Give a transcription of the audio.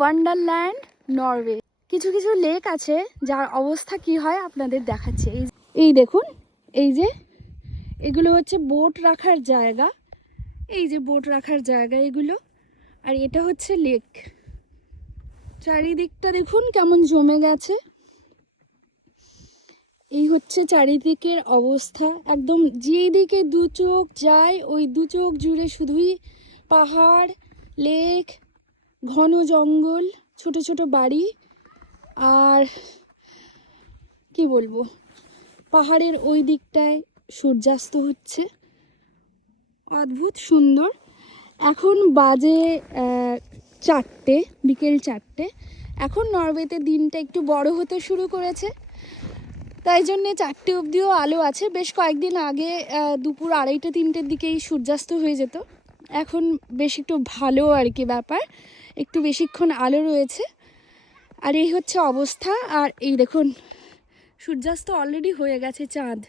Wonderland Norway. কিছু কিছু lake আছে যার অবস্থা কি হয় আপনাদের দেখাচ্ছে। এই দেখুন, এই যে এগুলো হচ্ছে বোট রাখার জায়গা, এই যে বোট রাখার জায়গা এগুলো, আর এটা হচ্ছে লেক। চারিদিকটা দেখুন কেমন জমে গেছে। এই হচ্ছে চারিদিকের অবস্থা, একদম যেদিকে দু চোখ যায় ওই দু চোখ জুড়ে শুধুই পাহাড়, লেক, ঘন জঙ্গল, ছোট ছোট বাড়ি, আর কি বলবো, পাহাড়ের ওই দিকটায় সূর্যাস্ত হচ্ছে, অদ্ভুত সুন্দর। এখন বাজে 4টে, বিকেল 4টে। এখন নরওয়েতে দিনটা একটু বড় হতে শুরু করেছে, তাই জন্যে 4টে অবধিও আলো আছে। বেশ কয়েকদিন আগে দুপুর 2:30-3টের দিকেই সূর্যাস্ত হয়ে যেত। এখন বেশ একটু ভালো আর কি ব্যাপার, একটু বেশিক্ষণ আলো রয়েছে। আর এই হচ্ছে অবস্থা। আর এই দেখুন সূর্যাস্ত অলরেডি হয়ে গেছে, চাঁদ।